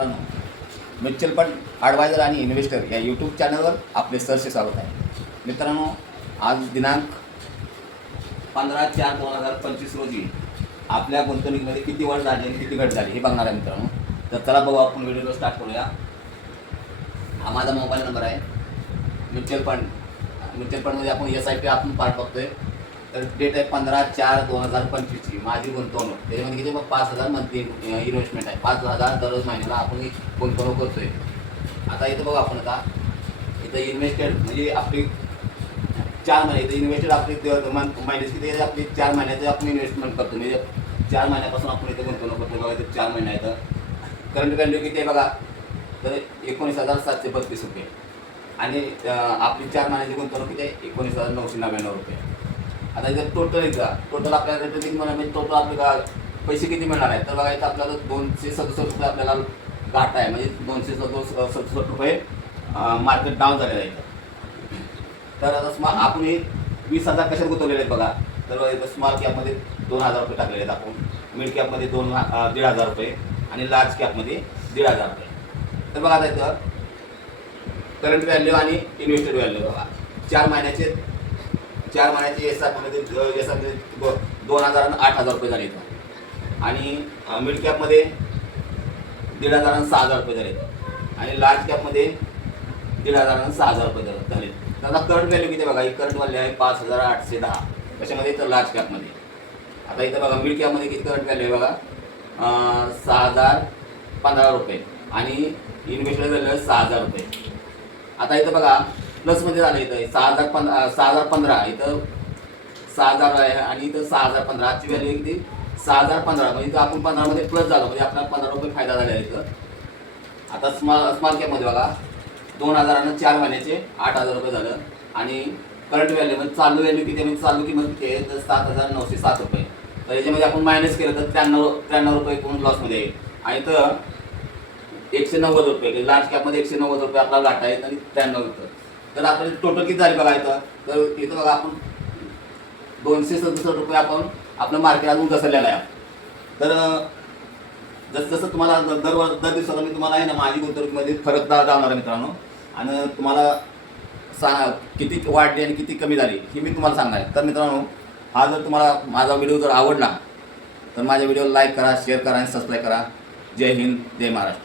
Mutual fund adviser आणि investor या YouTube चॅनलवर आपले सहर्ष स्वागत आहे. मित्रांनो, आज दिनांक 15/4/2025 रोजी आपल्या गुंतवणुकीमध्ये किती वाढ झाली आणि किती घट झाली हे बघणार आहे मित्रांनो. तर चला बघू, आपण व्हिडिओ स्टार्ट करूया. हा माझा मोबाईल नंबर आहे. म्युच्युअल फंडमध्ये आपण SIP आपण पार्ट बघतोय. तर डेट आहे 15/4/2025ची. माझी गुंतवणूक त्याच्यामध्ये किती, मग 5,000 मंथली इन्व्हेस्टमेंट आहे. 5,000 दररोज महिन्याला आपण एक गुंतवणूक करतोय. आता इथं बघू आपण, आता इथं इन्व्हेस्टेड म्हणजे आपली 4 महिने, इथं इन्व्हेस्टेड आपली महिन्याची किती, आपली 4 महिन्याची आपण इन्व्हेस्टमेंट करतो. म्हणजे 4 महिन्यापासून आपण इथे गुंतवणूक करतो. बघा इथं 4 महिने आहेत. करंट व्हॅल्यू किती आहे बघा, तर 19,732 रुपये. आणि आपली 4 महिन्याची गुंतवणूक किती आहे, 19,999 रुपये. आता इथं टोटल आपल्याला रेटिंग म्हणजे टोटल आपल्याला पैसे किती मिळणार आहे, तर बघा इथं आपल्याला 267 रुपये आपल्याला घाट आहे. म्हणजे 267 रुपये मार्केट डाऊन झालेलं आहे. तर आता आपण हे 20,000 कशात गुंतवलेले आहेत बघा. तर इथं स्मॉल कॅपमध्ये 2,000 रुपये टाकलेले आहेत आपण, मिड कॅपमध्ये 1,500 रुपये आणि लार्ज कॅपमध्ये 1,500 रुपये. तर बघा आता इथं करंट व्हॅल्यू आणि इन्व्हेस्टेड व्हॅल्यू बघा. 4 महिन्याचे SIPमध्ये 2,000 आणि 8,000 रुपये झाले इथं. आणि मिड कॅपमध्ये 1,500 आणि 6,000 रुपये झाले. आणि लार्ज कॅपमध्ये 1,500 आणि 6,000 रुपये झाले. तर आता करंट व्हॅल्यू किती बघा, ही करंट व्हॅल्यू आहे 5,810 कशामध्ये, तर लार्ज कॅपमध्ये. आता इथं बघा मिड कॅपमध्ये किती करंट व्हॅल्यू आहे बघा, 6,015 रुपये. आणि इन्व्हेस्टेड व्हॅल्यू आहे 6,000 रुपये. आता इथं बघा प्लसमध्ये झालं, इथं 6,015 इथं 6,000 आहे आणि इथं 6,015. आजची व्हॅल्यू किती, 6,015. म्हणजे इथं आपण 15मध्ये प्लस झालो, म्हणजे आपल्याला 15 रुपये फायदा झालेला आहे इथं. आता स्मॉल कॅपमध्ये बघा 2,000 आणि 4 महिन्याचे 8,000 रुपये झालं. आणि करंट व्हॅल्यू म्हणजे चालू व्हॅल्यू किती, म्हणजे चालू किंमत किती आहे, तर 7,907 रुपये. तर याच्यामध्ये आपण मायनस केलं तर 93 रुपये एकूण लॉसमध्ये आहे. आणि इथं 190 रुपये, लार्ज कॅपमध्ये 190 रुपये आपला घाटा आहे आणि 93 रुपये. तर आपल्याला टोटल किती झाले बघा इथं, तर इथं बघा आपण 267 रुपये आपण आपलं मार्केट अजून घसरलेलं आहे. तर जसं तुम्हाला दर दिवसाला मी तुम्हाला आहे ना माझी गुंतवणुकीमध्ये फरक जाणार आहे मित्रांनो. आणि तुम्हाला किती वाढली आणि किती कमी झाली ही मी तुम्हाला सांगणार आहे. तर मित्रांनो, हा जर तुम्हाला माझा व्हिडिओ जर आवडला तर माझ्या व्हिडिओला लाईक करा, शेअर करा आणि सबस्क्राईब करा. जय हिंद, जय महाराष्ट्र.